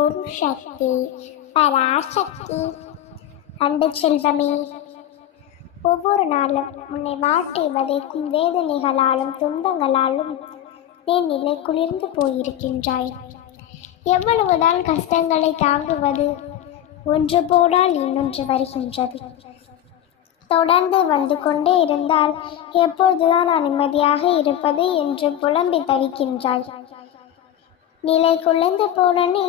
ஓம் சக்தி. பராசக்தி. அன்பு செல்வமே ஒவ்வொரு நாளும் உன்னை வாட்டி வதைக்கும் வேதனைகளாலும் துன்பங்களாலும் நீ நிலை குளிர்ந்து போயிருக்கின்றாய். எவ்வளவுதான் கஷ்டங்களை தாங்குவது ஒன்று போடால் இன்னொன்று வருகின்றது. தொடர்ந்து வந்து கொண்டே இருந்தால் எப்பொழுதுதான் அனுமதியாக நிம்மதியாக இருப்பது என்று புலம்பி தவிக்கின்றாய். நிலை குலைந்து போன நீ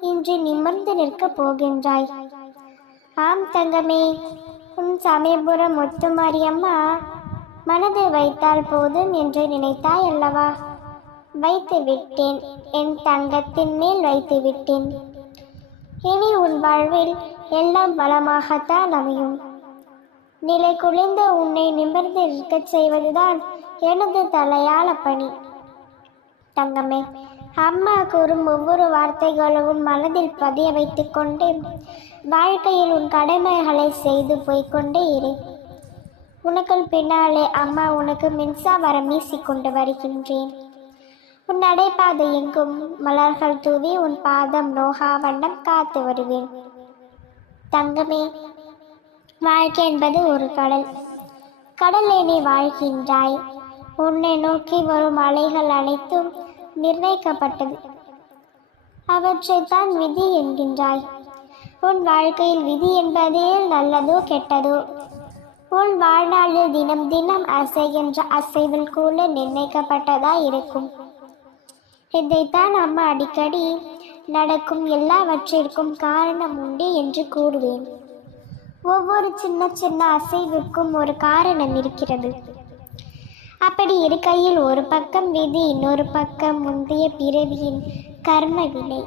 இன்று நிமிர்ந்து நிற்கப் போகின்றாய். ஆம் தங்கமே உன் சமயபுரம் முத்துமாரியம்மா மனதில் வைத்தால் போதும் என்று நினைத்தாய் அல்லவா? வைத்து விட்டேன் என் தங்கத்தின் மேல் வைத்து விட்டேன். இனி உன் வாழ்வில் எல்லாம் பலமாகத்தான் அமையும். நிலை குலைந்த உன்னை நிமிர்ந்து இருக்கச் செய்வதுதான் எனது தலையாள பணி. தங்கமே. அம்மா கூறும் ஒவ்வொரு வார்த்தைகளும் உன் மனதில் பதிய வைத்துக்கொண்டு வாழ்க்கையில் உன் கடமைகளை செய்து போய்க்கொண்டே இரு. உனக்கு பின்னாலே அம்மா உனக்கு மின்சாரம் வீசிக்கொண்டு வருகின்றேன். உன் நடைபாதை எங்கும்? மலர்கள் தூவி உன் பாதம் நோகா வண்ணம் காத்து வருவேன். தங்கமே வாழ்க்கை என்பது ஒரு கடல். கடலே நீ வாழ்கின்றாய்? உன்னை நோக்கி வரும் அலைகள் அனைத்தும் நிர்ணயிக்கப்பட்டது. அவற்றைத்தான் விதி என்கின்றாய். உன் வாழ்க்கையில் விதி என்பதே நல்லதோ கெட்டதோ? உன் வாழ்நாளில் தினம் தினம் அசைகின்ற அசைவில் கூட நிர்ணயிக்கப்பட்டதா இருக்கும்? இதைத்தான் அம்மா அடிக்கடி நடக்கும் எல்லாவற்றிற்கும் காரணம் உண்டு என்று கூறுவேன். ஒவ்வொரு சின்ன சின்ன அசைவுக்கும் ஒரு காரணம் இருக்கிறது. அப்படி இருக்கையில் ஒரு பக்கம் விதி இன்னொரு பக்கம் முந்தைய பிறவியின் கர்ம வினை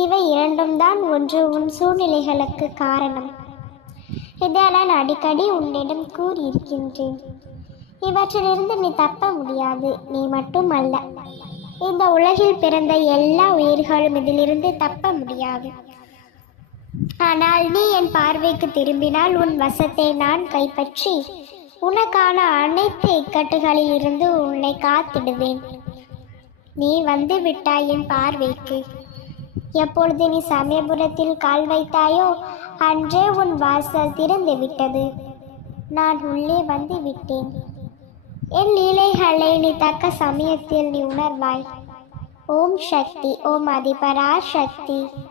இவை இரண்டும் தான் ஒன்று உன் சூழ்நிலைகளுக்கு காரணம். இதை நான் அடிக்கடி உன்னிடம் கூறியிருக்கின்றேன். இவற்றிலிருந்து நீ தப்ப முடியாது நீ மட்டும் அல்ல இந்த உலகில் பிறந்த எல்லா உயிர்களும் இதிலிருந்து தப்ப முடியாது. ஆனால் நீ என் பார்வைக்கு திரும்பினால் உன் வசத்தை நான் கைப்பற்றி உனக்கான அனைத்து இக்கட்டுகளில் இருந்து உன்னை காத்திடுவேன். நீ வந்து விட்டாய் என் பார்வைக்கு. எப்பொழுது நீ சமயபுரத்தில் கால் வைத்தாயோ அன்றே உன் வாசல் திறந்து விட்டது. நான் உள்ளே வந்து விட்டேன். என் லீலைகளை நீ தக்க சமயத்தில் நீ உணர்வாய். ஓம் சக்தி ஓம் அதிபரா சக்தி.